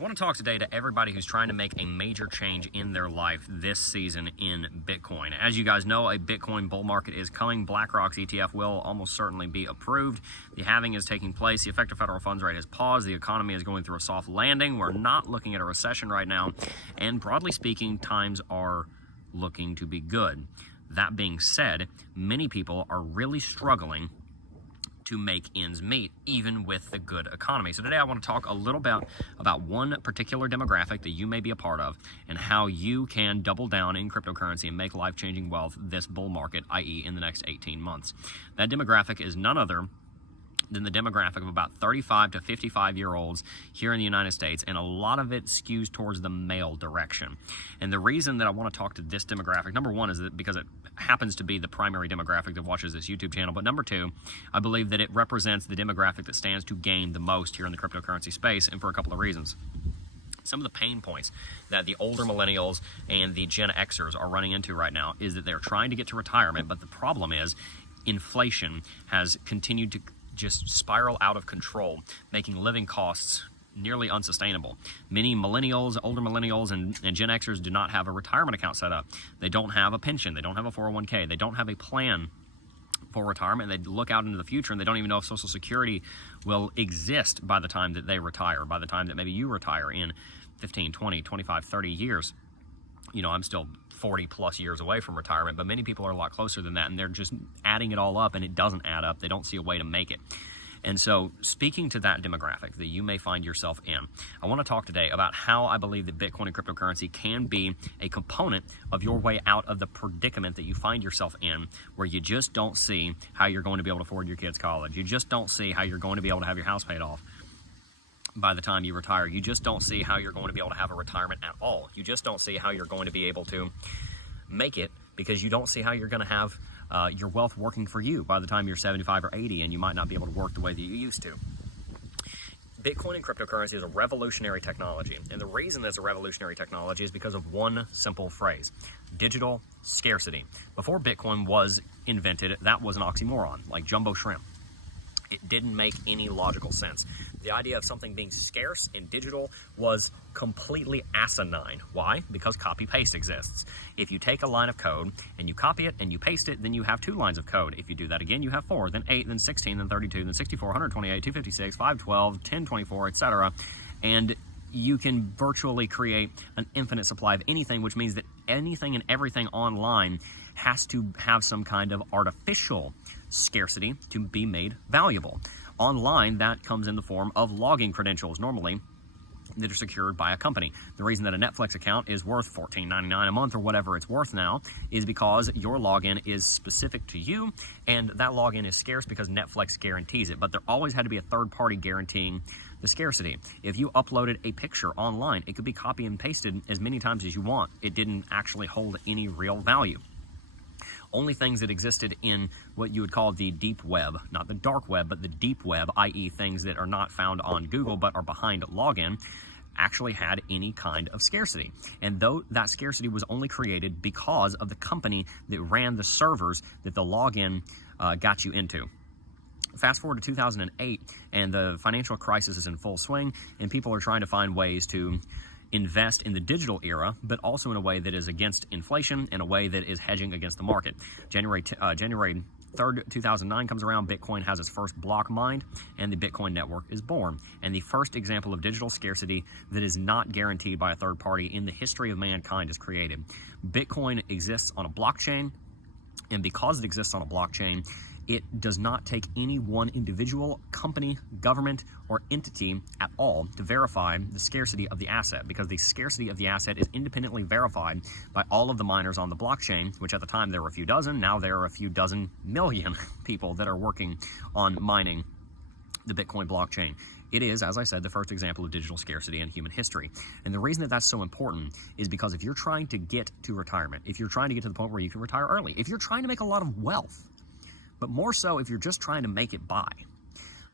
I want to talk today to everybody who's trying to make a major change in their life this season in Bitcoin. As you guys know, a Bitcoin bull market is coming. BlackRock's ETF will almost certainly be approved. The halving is taking place. The effective federal funds rate has paused. The economy is going through a soft landing. We're not looking at a recession right now. And broadly speaking, times are looking to be good. That being said, many people are really struggling to make ends meet, even with the good economy. So today I want to talk a little bit about one particular demographic that you may be a part of and how you can double down in cryptocurrency and make life-changing wealth this bull market, i.e. in the next 18 months. That demographic is none other than the demographic of about 35 to 55-year-olds here in the United States, and a lot of it skews towards the male direction. And the reason that I want to talk to this demographic, number one, is that because it happens to be the primary demographic that watches this YouTube channel, but number two, I believe that it represents the demographic that stands to gain the most here in the cryptocurrency space, and for a couple of reasons. Some of the pain points that the older millennials and the Gen Xers are running into right now is that they're trying to get to retirement, but the problem is inflation has continued to just spiral out of control, making living costs nearly unsustainable. Many millennials, older millennials, and Gen Xers do not have a retirement account set up. They don't have a pension. They don't have a 401k. They don't have a plan for retirement. They look out into the future and they don't even know if Social Security will exist by the time that they retire, by the time that maybe you retire in 15, 20, 25, 30 years. You know, I'm still 40 plus years away from retirement, but many people are a lot closer than that, and they're just adding it all up, and it doesn't add up. They don't see a way to make it. And so, speaking to that demographic that you may find yourself in, I want to talk today about how I believe that Bitcoin and cryptocurrency can be a component of your way out of the predicament that you find yourself in, where you just don't see how you're going to be able to afford your kids' college. You just don't see how you're going to be able to have your house paid off by the time you retire. You just don't see how you're going to be able to have a retirement at all. You just don't see how you're going to be able to make it, because you don't see how you're going to have your wealth working for you by the time you're 75 or 80, and you might not be able to work the way that you used to. Bitcoin and cryptocurrency is a revolutionary technology, and the reason that it's a revolutionary technology is because of one simple phrase: digital scarcity. Before Bitcoin was invented, that was an oxymoron, like jumbo shrimp. It didn't make any logical sense. The idea of something being scarce and digital was completely asinine. Why? Because copy-paste exists. If you take a line of code and you copy it and you paste it, then you have 2 lines of code. If you do that again, you have 4, then 8, then 16, then 32, then 64, 128, 256, 512, 1024, etc. And you can virtually create an infinite supply of anything, which means that anything and everything online has to have some kind of artificial scarcity to be made valuable. Online, that comes in the form of login credentials, normally that are secured by a company. The reason that a Netflix account is worth $14.99 a month or whatever it's worth now is because your login is specific to you, and that login is scarce because Netflix guarantees it. But there always had to be a third party guaranteeing the scarcity. If you uploaded a picture online, it could be copy and pasted as many times as you want. It didn't actually hold any real value. Only things that existed in what you would call the deep web, not the dark web, but the deep web, i.e. things that are not found on Google but are behind login, actually had any kind of scarcity. And though that scarcity was only created because of the company that ran the servers that the login got you into. Fast forward to 2008, and the financial crisis is in full swing, and people are trying to find ways to invest in the digital era, but also in a way that is against inflation, in a way that is hedging against the market. January 3rd, 2009 comes around, Bitcoin has its first block mined, and the Bitcoin network is born. And the first example of digital scarcity that is not guaranteed by a third party in the history of mankind is created. Bitcoin exists on a blockchain, and because it exists on a blockchain, it does not take any one individual, company, government, or entity at all to verify the scarcity of the asset, because the scarcity of the asset is independently verified by all of the miners on the blockchain, which at the time there were a few dozen. Now there are a few dozen million people that are working on mining the Bitcoin blockchain. It is, as I said, the first example of digital scarcity in human history. And the reason that that's so important is because if you're trying to get to retirement, if you're trying to get to the point where you can retire early, if you're trying to make a lot of wealth, but more so if you're just trying to make it by,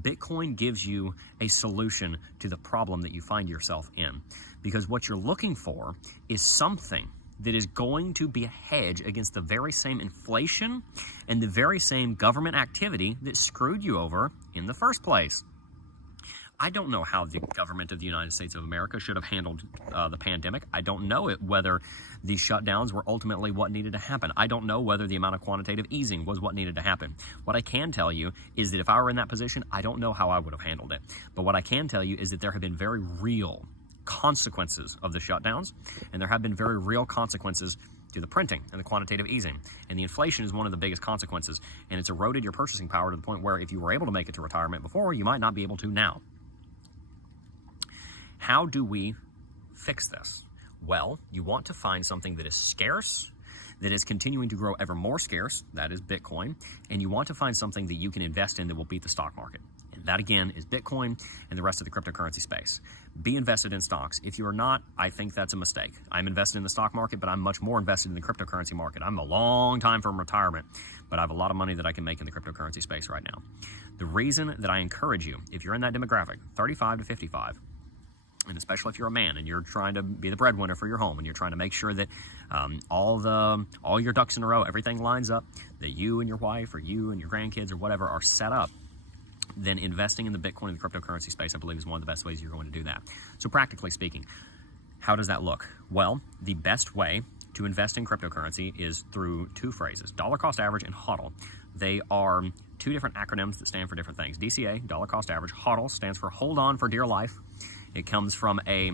Bitcoin gives you a solution to the problem that you find yourself in. Because what you're looking for is something that is going to be a hedge against the very same inflation and the very same government activity that screwed you over in the first place. I don't know how the government of the United States of America should have handled the pandemic. I don't know whether the shutdowns were ultimately what needed to happen. I don't know whether the amount of quantitative easing was what needed to happen. What I can tell you is that if I were in that position, I don't know how I would have handled it. But what I can tell you is that there have been very real consequences of the shutdowns, and there have been very real consequences to the printing and the quantitative easing. And the inflation is one of the biggest consequences, and it's eroded your purchasing power to the point where if you were able to make it to retirement before, you might not be able to now. How do we fix this? Well, you want to find something that is scarce, that is continuing to grow ever more scarce, that is Bitcoin, and you want to find something that you can invest in that will beat the stock market. And that, again, is Bitcoin and the rest of the cryptocurrency space. Be invested in stocks. If you are not, I think that's a mistake. I'm invested in the stock market, but I'm much more invested in the cryptocurrency market. I'm a long time from retirement, but I have a lot of money that I can make in the cryptocurrency space right now. The reason that I encourage you, if you're in that demographic, 35 to 55, and especially if you're a man and you're trying to be the breadwinner for your home and you're trying to make sure that all your ducks in a row, everything lines up, that you and your wife or you and your grandkids or whatever are set up, then investing in the Bitcoin and the cryptocurrency space, I believe, is one of the best ways you're going to do that. So practically speaking, how does that look? Well, the best way to invest in cryptocurrency is through two phrases, dollar cost average and HODL. They are two different acronyms that stand for different things. DCA, dollar cost average. HODL stands for hold on for dear life. It comes from a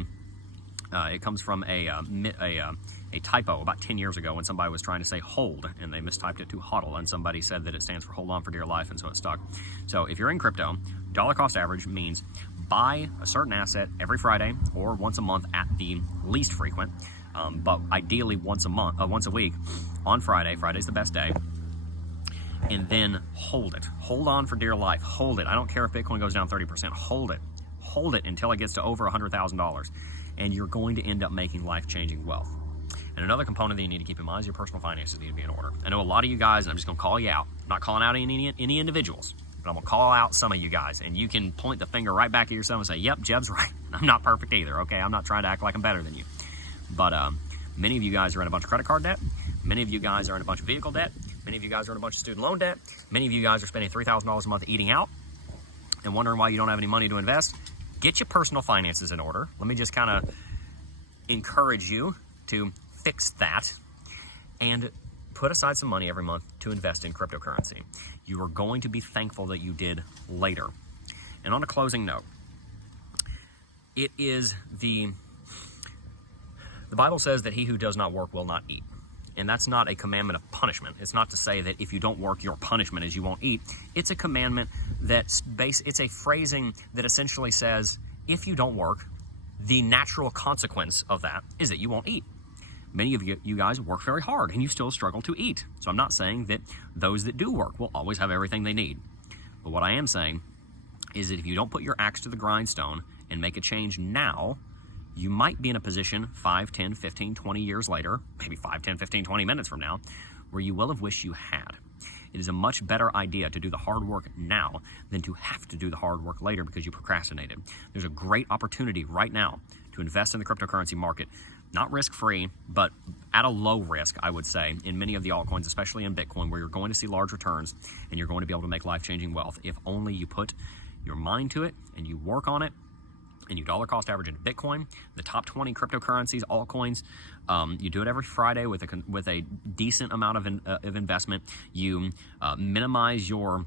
typo about 10 years ago when somebody was trying to say hold and they mistyped it to HODL, and somebody said that it stands for hold on for dear life, and so it stuck. So if you're in crypto, dollar cost average means buy a certain asset every Friday or once a month at the least frequent, but ideally once a week on Friday. Friday's the best day. And then hold it. Hold on for dear life. Hold it. I don't care if Bitcoin goes down 30%. Hold it. Hold it until it gets to over $100,000, and you're going to end up making life-changing wealth. And another component that you need to keep in mind is your personal finances need to be in order. I know a lot of you guys, and I'm just going to call you out. I'm not calling out any individuals, but I'm going to call out some of you guys, and you can point the finger right back at yourself and say, yep, Jeb's right. I'm not perfect either, okay? I'm not trying to act like I'm better than you. But many of you guys are in a bunch of credit card debt. Many of you guys are in a bunch of vehicle debt. Many of you guys are in a bunch of student loan debt. Many of you guys are spending $3,000 a month eating out and wondering why you don't have any money to invest. Get your personal finances in order. Let me just kind of encourage you to fix that and put aside some money every month to invest in cryptocurrency. You are going to be thankful that you did later. And on a closing note, it is the Bible says that he who does not work will not eat. And that's not a commandment of punishment. It's not to say that if you don't work, your punishment is you won't eat. It's a commandment it's a phrasing that essentially says, if you don't work, the natural consequence of that is that you won't eat. Many of you guys work very hard and you still struggle to eat. So I'm not saying that those that do work will always have everything they need. But what I am saying is that if you don't put your axe to the grindstone and make a change now, you might be in a position 5, 10, 15, 20 years later, maybe 5, 10, 15, 20 minutes from now, where you will have wished you had. It is a much better idea to do the hard work now than to have to do the hard work later because you procrastinated. There's a great opportunity right now to invest in the cryptocurrency market, not risk-free, but at a low risk, I would say, in many of the altcoins, especially in Bitcoin, where you're going to see large returns and you're going to be able to make life-changing wealth if only you put your mind to it and you work on it and you dollar cost average into Bitcoin, the top 20 cryptocurrencies, altcoins. You do it every Friday with a decent amount of investment. You minimize your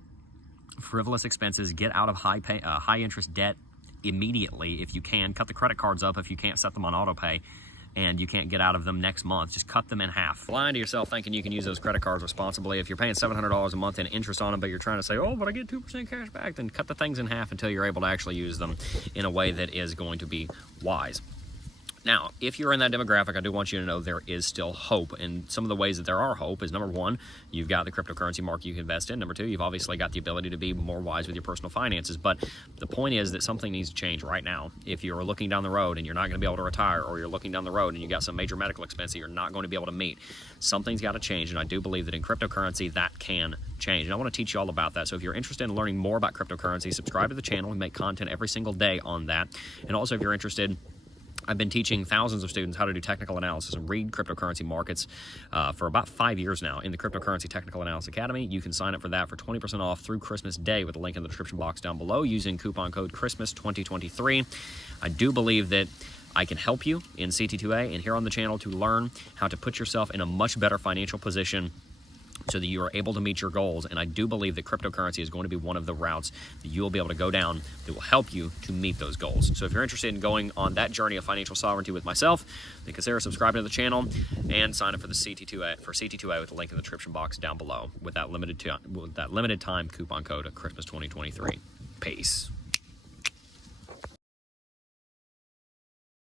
frivolous expenses, get out of high interest debt immediately if you can. Cut the credit cards up if you can't set them on auto pay and you can't get out of them next month. Just cut them in half. Lying to yourself thinking you can use those credit cards responsibly. If you're paying $700 a month in interest on them, but you're trying to say, oh, but I get 2% cash back, then cut the things in half until you're able to actually use them in a way that is going to be wise. Now, if you're in that demographic, I do want you to know there is still hope. And some of the ways that there are hope is, number one, you've got the cryptocurrency market you can invest in. Number two, you've obviously got the ability to be more wise with your personal finances. But the point is that something needs to change right now. If you're looking down the road and you're not going to be able to retire, or you're looking down the road and you got some major medical expense that you're not going to be able to meet, something's got to change. And I do believe that in cryptocurrency, that can change. And I want to teach you all about that. So if you're interested in learning more about cryptocurrency, subscribe to the channel. We make content every single day on that. And also, if you're interested I've been teaching thousands of students how to do technical analysis and read cryptocurrency markets for about 5 years now in the Cryptocurrency Technical Analysis Academy. You can sign up for that for 20% off through Christmas Day with a link in the description box down below using coupon code CHRISTMAS2023. I do believe that I can help you in CT2A and here on the channel to learn how to put yourself in a much better financial position so that you are able to meet your goals. And I do believe that cryptocurrency is going to be one of the routes that you will be able to go down that will help you to meet those goals. So if you're interested in going on that journey of financial sovereignty with myself, then consider subscribing to the channel and sign up for the CT2A with the link in the description box down below with that limited time coupon code of Christmas 2023. Peace.